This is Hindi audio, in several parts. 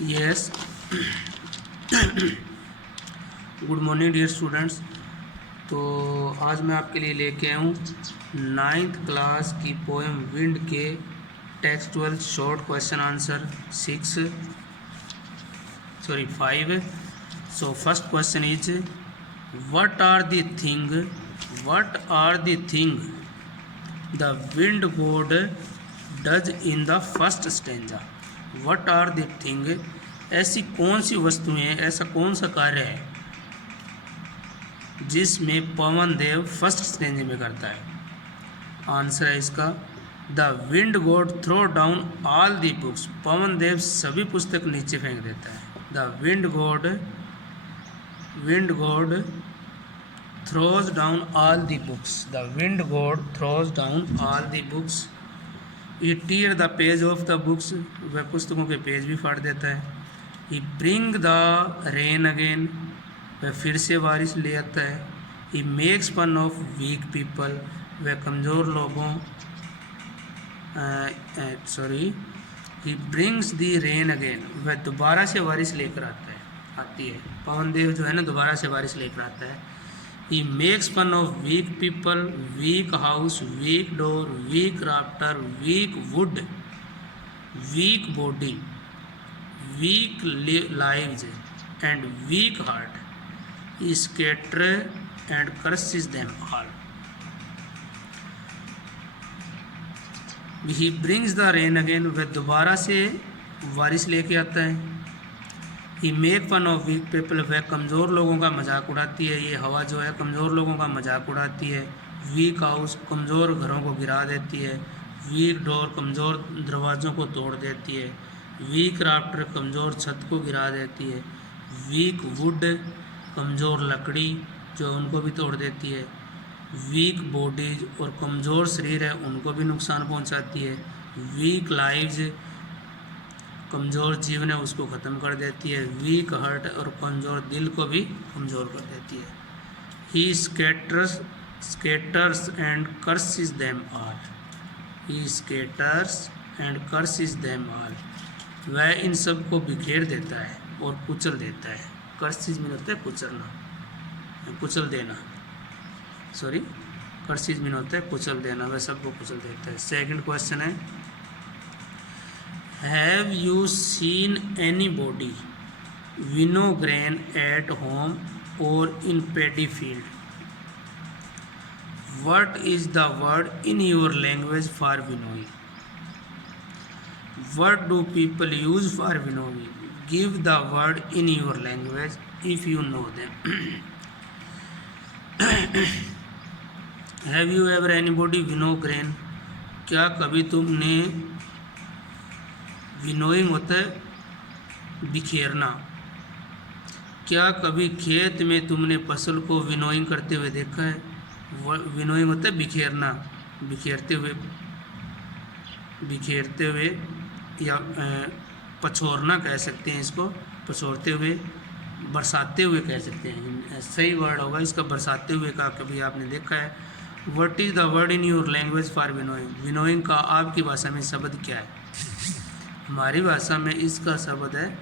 Yes. Good morning dear students. तो आज मैं आपके लिए लेके आया हूँ 9th क्लास की पोएम विंड के textual short question answer 5। So first question is what are the thing the wind god does in the first stanza. What are the thing, ऐसी कौन सी वस्तुएं, ऐसा कौन सा कार्य है जिसमें पवन देव फर्स्ट स्टेंज में करता है। आंसर है इसका the wind god throw down all the books. पवन देव सभी पुस्तक नीचे फेंक देता है। The wind god throws down all the books. The wind god throws down all the books. He tear the page of the books, वह पुस्तकों के पेज भी फाड़ देता है। He bring the rain again, वह फिर से बारिश ले आता है। He makes fun of weak people, वह कमज़ोर लोगों he brings the rain again, वह दोबारा से बारिश लेकर आती है। पवन देव जो है ना दोबारा से बारिश लेकर आता है। He makes fun of weak people, weak house, weak door, weak rafter, weak wood, weak body, weak lives and weak heart. He scatter and curses them all. He brings the rain again, वह दोबारा से बारिश लेके आता है। He make fun of weak people, वह कमज़ोर लोगों का मजाक उड़ाती है। ये हवा जो है कमज़ोर लोगों का मजाक उड़ाती है। वीक हाउस, कमज़ोर घरों को गिरा देती है। वीक डोर, कमज़ोर दरवाज़ों को तोड़ देती है। वीक राफ्टर, कमज़ोर छत को गिरा देती है। वीक वुड, कमज़ोर लकड़ी जो उनको भी तोड़ देती है। वीक बॉडीज, और कमज़ोर शरीर है उनको भी नुकसान पहुंचाती है। वीक लाइव्स, कमज़ोर जीवन है उसको ख़त्म कर देती है। वीक हार्ट, और कमज़ोर दिल को भी कमज़ोर कर देती है। He scatters and curses them all. He scatters and curses them all, वह इन सब को बिखेर देता है और कुचल देता है। कर्सिस में होता है कुचलना, कुचल देना। कर्सिस में होता है कुचल देना, वह सबको कुचल देता है। सेकंड क्वेश्चन है have you seen anybody winnow grain at home और in paddy field. What is the word in your language for winnowing. What do people use for winnowing. Give the word in your language if you know them. Have you ever anybody winnow grain? क्या कभी तुमने, विनोइंग होता है बिखेरना, क्या कभी खेत में तुमने फसल को विनोइंग करते हुए देखा है। विनोइंग होता है बिखेरना, बिखेरते हुए या पछोरना कह सकते हैं इसको। पछोरते हुए, बरसाते हुए कह सकते हैं, सही वर्ड होगा इसका। बरसाते हुए का कभी आपने देखा है। What is the word in your language for winnowing. Winnowing का आपकी भाषा में शब्द क्या है। हमारी भाषा में इसका शब्द है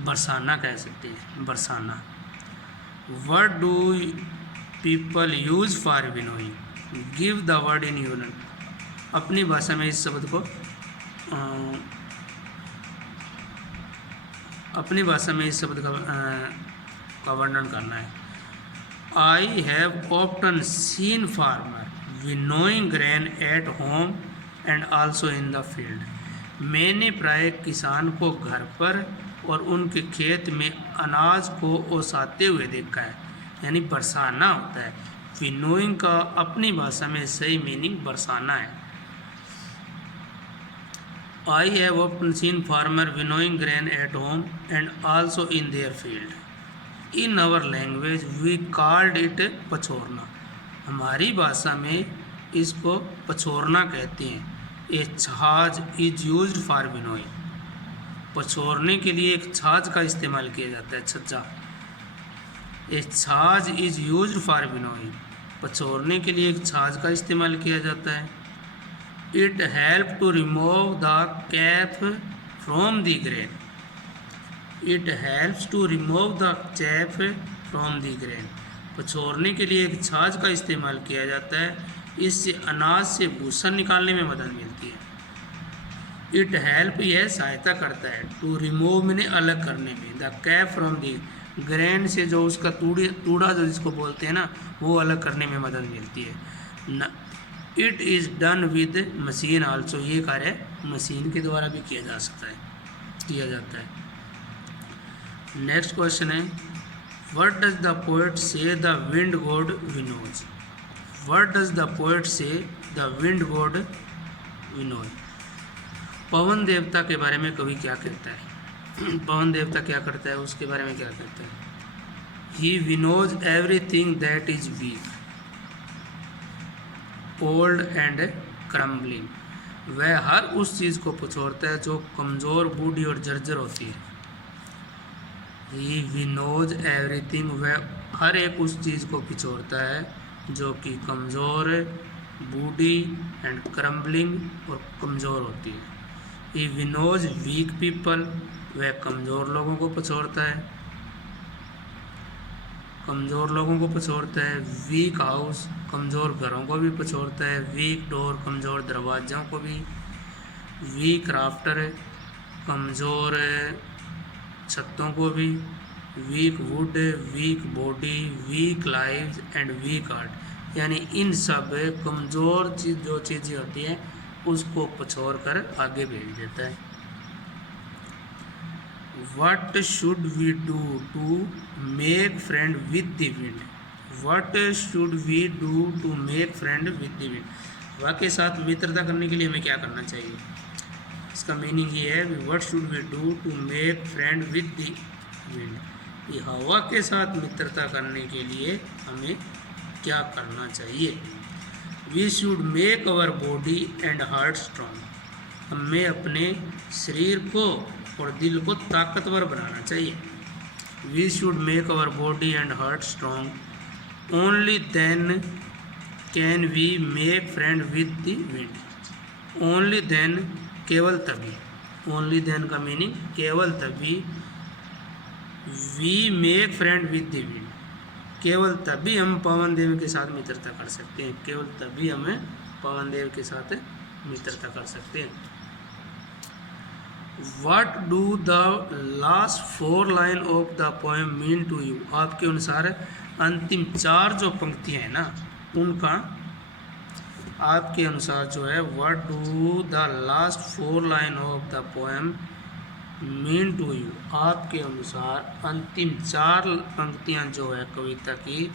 बरसाना कह सकते हैं, Barsana. What do people use for winnowing. Give the word in your, अपनी भाषा में इस शब्द को, अपनी भाषा में इस शब्द का वर्णन करना है। I have often seen farmer winnowing grain at home and also in the field. मैंने प्राय किसान को घर पर और उनके खेत में अनाज को ओसाते हुए देखा है, यानी बरसाना होता है। विनोइंग का अपनी भाषा में सही मीनिंग बरसाना है। I have often seen farmer winnowing grain at home and also in their field. In our language we called it पछोरना। हमारी भाषा में इसको पछोरना कहते हैं। A छाछ is used for winnowing। पछोरने के लिए एक छाछ का इस्तेमाल किया जाता है, छज्जा। A छाछ is used for winnowing। पछोरने के लिए एक छाछ का इस्तेमाल किया जाता है। It help to remove the chaff from the grain. It helps to remove the chaff from the grain. पछोरने के लिए एक छाछ का इस्तेमाल किया जाता है, इससे अनाज से भूसा निकालने में मदद मिलती है। इट हेल्प यह सहायता करता है, टू रिमूव मैंने अलग करने में, the chaff from the grain से जो उसका तूड़ा जो जिसको बोलते हैं ना, वो अलग करने में मदद मिलती है। It is done with machine also. ये कार्य मशीन के द्वारा भी किया जा सकता है, किया जाता है। नेक्स्ट क्वेश्चन है, what does the poet say the wind god winnows. What does the poet say the wind god winnows. पवन देवता के बारे में कवि क्या कहता है? पवन देवता क्या करता है, उसके बारे में क्या कहता है? He winnows everything that is weak, old and crumbling. वह हर उस चीज़ को पछोड़ता है जो कमज़ोर, बूढ़ी और जर्जर होती है। ही विनोज एवरीथिंग, वह हर एक उस चीज़ को पिछोड़ता है जो कि कमज़ोर, बूढ़ी एंड क्रम्बलिंग और कमज़ोर होती है। ही विनोज वीक पीपल, वह कमज़ोर लोगों को पछोड़ता है, कमज़ोर लोगों को पछोड़ता है। वीक हाउस, कमज़ोर घरों को भी पछोड़ता है। वीक डोर, कमज़ोर दरवाज़ों को भी। वीक राफ्टर, कमज़ोर छतों को भी। Weak wood, weak body, weak lives and weak heart, यानी इन सब कमज़ोर चीज़ जो चीज़ें होती हैं उसको पछोड़ कर आगे भेज देता है। What should we do to make friend with the wind? What should we do to make friend with the wind? हवा के साथ मित्रता करने के लिए हमें क्या करना चाहिए? इसका मीनिंग ये है, what should we do to make friend with the wind? ये हवा के साथ मित्रता करने के लिए हमें क्या करना चाहिए? We should make our body and heart strong. हमें अपने शरीर को और दिल को ताकतवर बनाना चाहिए। We should make our body and heart strong. Only then can we make friend with the wind. Only then, केवल तभी। Only then का मीनिंग केवल तभी। We make friend with the wind. केवल तभी हम पवन देव के साथ मित्रता कर सकते हैं। केवल तभी हमें पवन देव के साथ मित्रता कर सकते हैं। What do the last 4 line of the poem mean to you? आपके अनुसार अंतिम 4 जो पंक्तियाँ हैं ना, उनका आपके अनुसार जो है, what do the last 4 line of the poem mean to you? आपके अनुसार अंतिम 4 पंक्तियाँ जो है कविता की,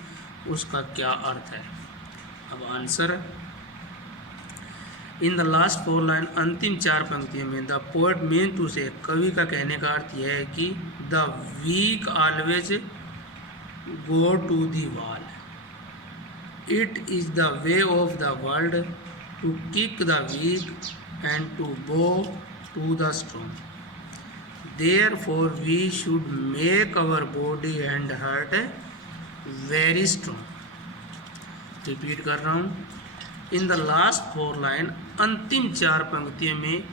उसका क्या अर्थ है? अब answer, in the last 4 line, अंतिम 4 पंक्तियों में, द पोएट मीन टू से, कवि का कहने का अर्थ यह है कि the weak always go to the wall, it is the way of the world to kick the weak and to bow to the strong, therefore we should make our body and heart very strong. Repeat कर रहा हूँ, इन द लास्ट 4 लाइन, अंतिम 4 पंक्तियों में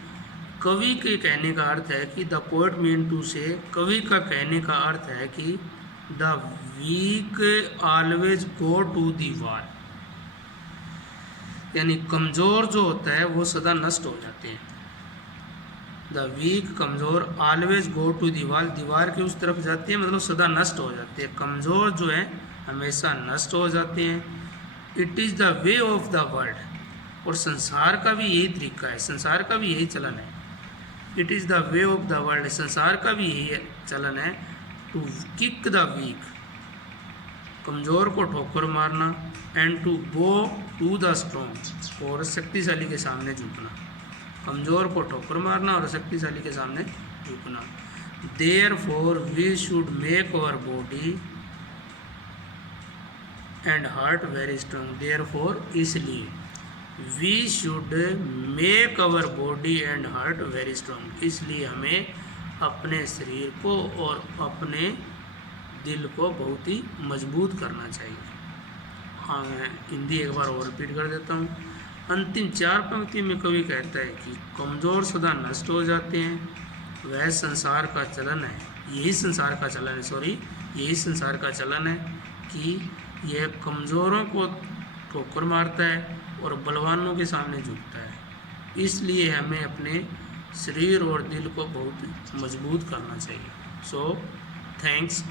कवि के कहने का अर्थ है कि द पोएट मीन टू से, कवि का कहने का अर्थ है कि the weak always go to the wall, यानी कमज़ोर जो होता है वो सदा नष्ट हो जाते हैं। द वीक, कमज़ोर, always go to the wall, दीवार की उस तरफ जाती है, मतलब सदा नष्ट हो जाते हैं। कमज़ोर जो है हमेशा नष्ट हो जाते हैं। It is the way of the world, और संसार का भी यही तरीका है, संसार का भी यही चलन है। It is the way of the world, संसार का भी यही चलन है। टू किक द वीक, कमज़ोर को ठोकर मारना, and to go to the strong, और शक्तिशाली के सामने झुकना। कमज़ोर को ठोकर मारना और शक्तिशाली के सामने झुकना। Therefore we should make our body and heart very strong, therefore, इसलिए, we should make our body and heart very strong, इसलिए हमें अपने शरीर को और अपने दिल को बहुत ही मजबूत करना चाहिए। हाँ, मैं हिंदी एक बार और रिपीट कर देता हूँ। अंतिम 4 पंक्ति में कवि कहता है कि कमज़ोर सदा नष्ट हो जाते हैं, वह संसार का चलन है, यही संसार का चलन है, यही संसार का चलन है कि यह कमज़ोरों को ठोकर मारता है और बलवानों के सामने झुकता है। इसलिए हमें अपने शरीर और दिल को बहुत मजबूत करना चाहिए। So thanks.